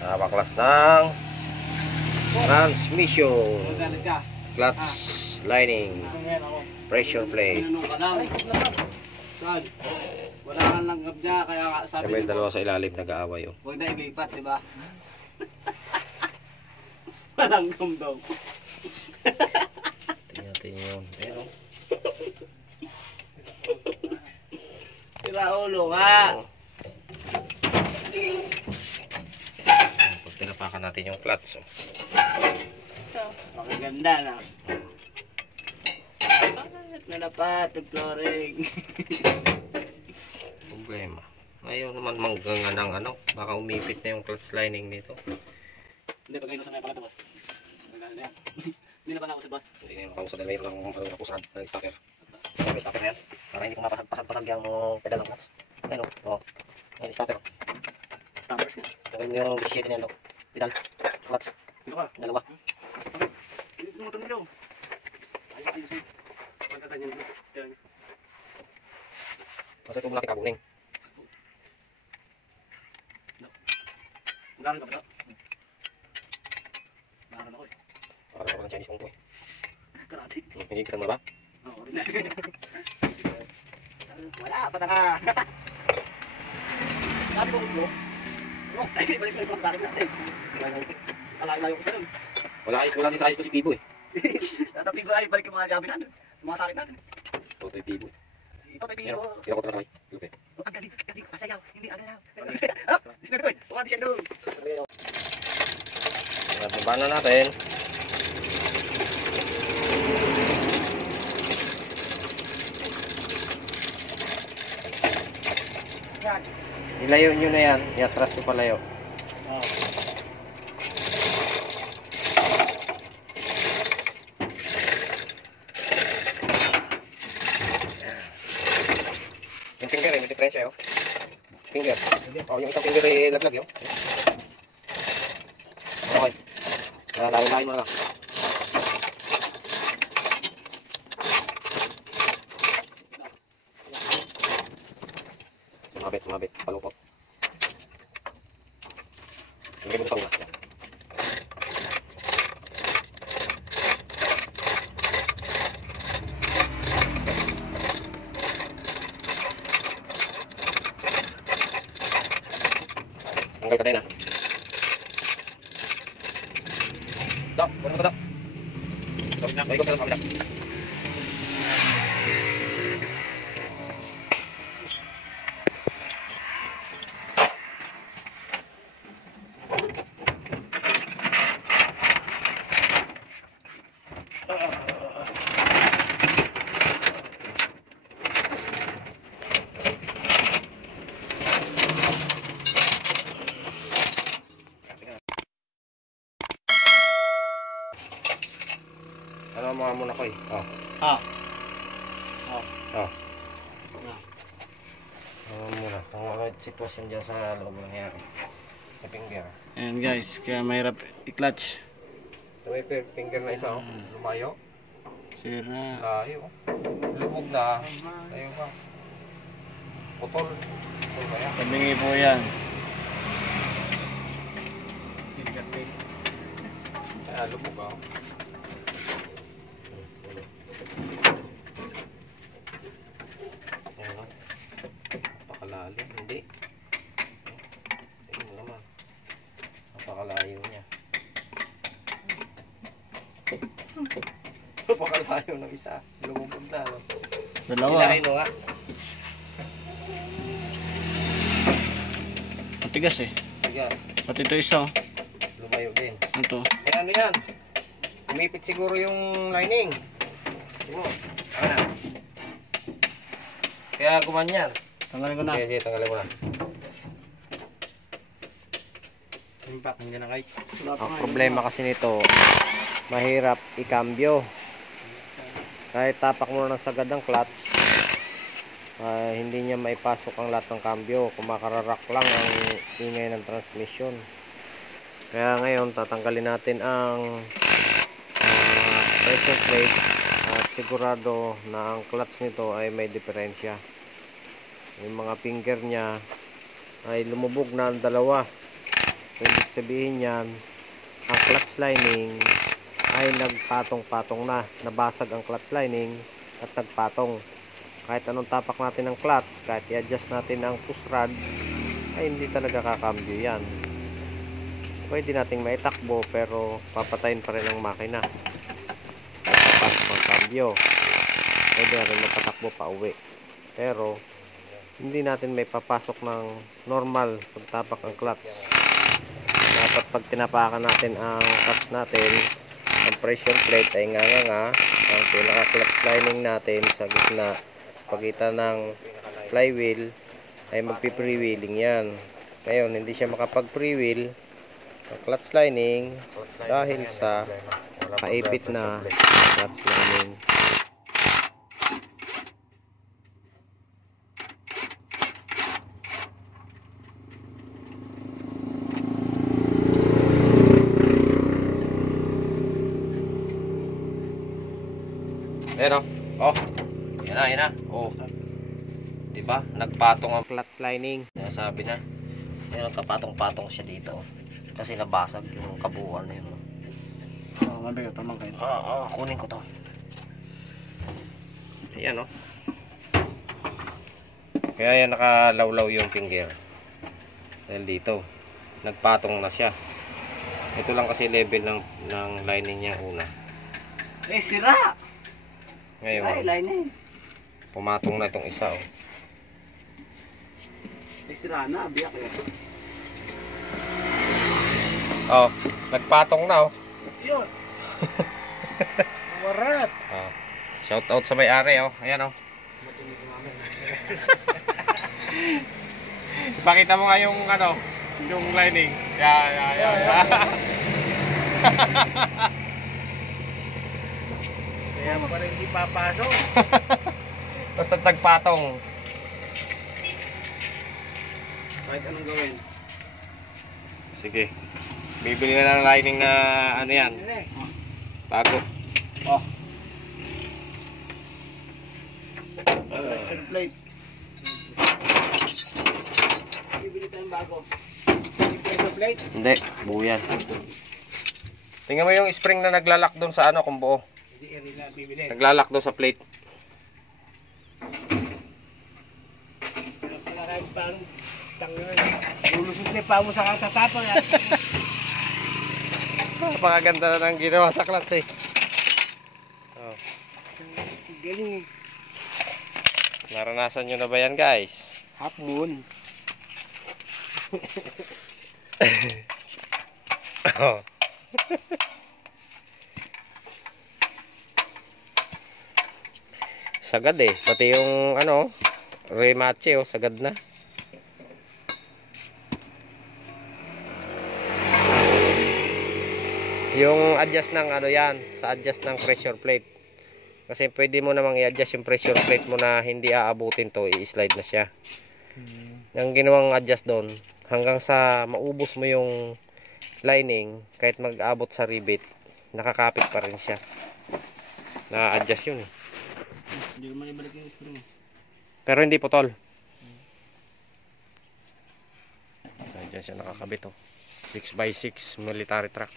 Baklas ng transmission, clutch lining, pressure plate. Wala kang langgam niya, kaya sabi May dalawa sa ilalim nag-aaway. Oh. huwag na ilipat, diba? Langgam daw. Tingnan natin yun. Ayan o. Tira ulo nga. Pag pinapakan natin yung clutch. Oh. Makaganda na. Bakit nalapat ang flooring? Problema. Ayaw naman manggang ng ano. Baka umipit na yung clutch lining nito. Hindi, pag ayun sa may pangatapos. Hindi na pa ako sa bus. Hindi na yung makausap dahil mayroon lang pusad ng stopper. May stopper na yan. Para hindi ko mapasag-pasag yung pedal ng clutch. Ayan o. Ayan yung stopper. Stoppers nga. Ayan yung shade niyan o. Pedal. Clutch. Dito ka. Dalawa. Hindi mo ito nilo. Ayun kasi yung pagkatan niya nito. Tira niya. Kasi kung malaki kaguning. Magkano ka ba ito? Magkano ako eh. Para ako ng Chinese kong to eh. Karate. Higigtan mo ba? Oo, rin na. Wala, pata ka. Sabi ko ulo. Ano? Ay, balik sa akin natin. Alayo ko siya. Wala din sa ayos to si Bibo eh. Tatapi ko ay balik yung mga gabi natin. Mga sakit natin. Ito yung Bibo eh. Ito tayo piniro. Kinakot na kamay. Lupe. Ang galing, kasayaw. Hindi, agalaw. Up! Sinabi ko eh. Huwag di siya doon. Nababa na natin. Ilayo nyo na yan. Iatras nyo palayo. Yung finger eh, may diferensya yun. Finger. Oh, yung isang finger ay laglag yun. Okay. Lain-lain mo na lang. Sumabit. Palupot. Hindi mo ito pang tanggal ka din ha. Dok, gano'n ka dok. Dok na, ikot ka lang sa kabila. Ano mga muna ko eh. Oh. Muna. Kung ano yung sitwasyon dyan sa loob nangyari. Sa finger. Ayan guys, kaya mahirap i-clutch. So may finger na isa oh. Lumayo. Sira. Layo. Lubog na. Layo pa. Putol. Putol ba yan? Tabingi po yan. Lubog ah. Napakalalim, hindi. Tingnan mo naman. Napakalayo niya. Napakalayo ng isa. Lumubog na. Dalawa. Hilahin mo nga. Matigas eh. Tigas. Pati ito isa. Lumayo din. Ano to? Eh ano yan? Umipit siguro yung lining. Tingnan mo. Ano na? Kaya gumanyan. Tanggalin ko na. Sige, tanggalin mo na. Impact, hindi na kahit. Ang problema kasi nito, mahirap ikambyo. Kahit tapak mo na ng sagad ng clutch, hindi niya maipasok ang lahat ng kambyo. Kumakararak lang ang ingay ng transmission. Kaya ngayon, tatanggalin natin ang pressure plate at sigurado na ang clutch nito ay may diferensya. Yung mga finger niya ay lumubog na ang dalawa. So, ibig sabihin yan, ang clutch lining ay nagpatong-patong na. Nabasag ang clutch lining at nagpatong. Kahit anong tapak natin ng clutch, kahit i-adjust natin ang push rod, ay hindi talaga kakambyo yan. Pwede nating maitakbo pero papatayin pa rin ang makina. Papasok ang kambyo. Pwede natin mapatakbo pa uwi. Pero hindi natin may papasok ng normal pagtapak ang clutch. Dapat pag tinapakan natin ang clutch natin, ang pressure plate ay nga ang pinaka clutch lining natin sa gitna, sa pagitan ng flywheel ay magpi-freewheeling yan. Ngayon hindi siya makapag-freewheel ang clutch lining dahil sa kaipit na clutch lining. Ayan o. Oh. Yan na. Oh. Diba? Nagpatong ang clutch lining. Sabi na. Ayan, nagkapatong-patong siya dito. Kasi nabasag yung kabuuan na yun. Oo, mabigat naman kayo. Kunin ko to. Ayan o. Kaya yan nakalawlaw yung finger. Dahil dito. Nagpatong na siya. Ito lang kasi level ng lining niya una. Sira! Ngayon, lining. pumatong na itong isa oh. Sira na, biyak eh. Oh, nagpatong na oh. Yun! Warat! Shout out sa may-ari oh. Ayan oh. Ipakita mo nga yung ano, yung lining. Yan. Kaya pa rin hindi papasok. Basta nagpatong. Kahit anong gawin. Sige. Bibili na ng lining na ano yan. Bago. Oh. Pressure plate. Bibili tayong bago. Pressure plate? Hindi, buo yan. Tingnan mo yung spring na naglalak doon sa ano kung buo. Hindi nila bibili. Naglalak doon sa plate. Pala kahit parang lulusot na pa mo sa katatapang yan. Napakaganda na ng ginawa sa clutch eh. Oh. Galing. Naranasan nyo na ba yan guys? Half moon. Oh. Sagad eh. Pati yung ano, remache oh, sagad na. Yung adjust ng ano yan, sa adjust ng pressure plate. Kasi pwede mo namang i-adjust yung pressure plate mo na hindi aabutin to, i-slide na siya. Yung ginawang adjust doon, hanggang sa maubos mo yung lining, kahit mag-abot sa rivet, nakakapit pa rin siya. Na-adjust yun eh. Hindi ko malibalik yung spring. Pero hindi putol. Diyan siya nakakabit oh. 6x6 military truck.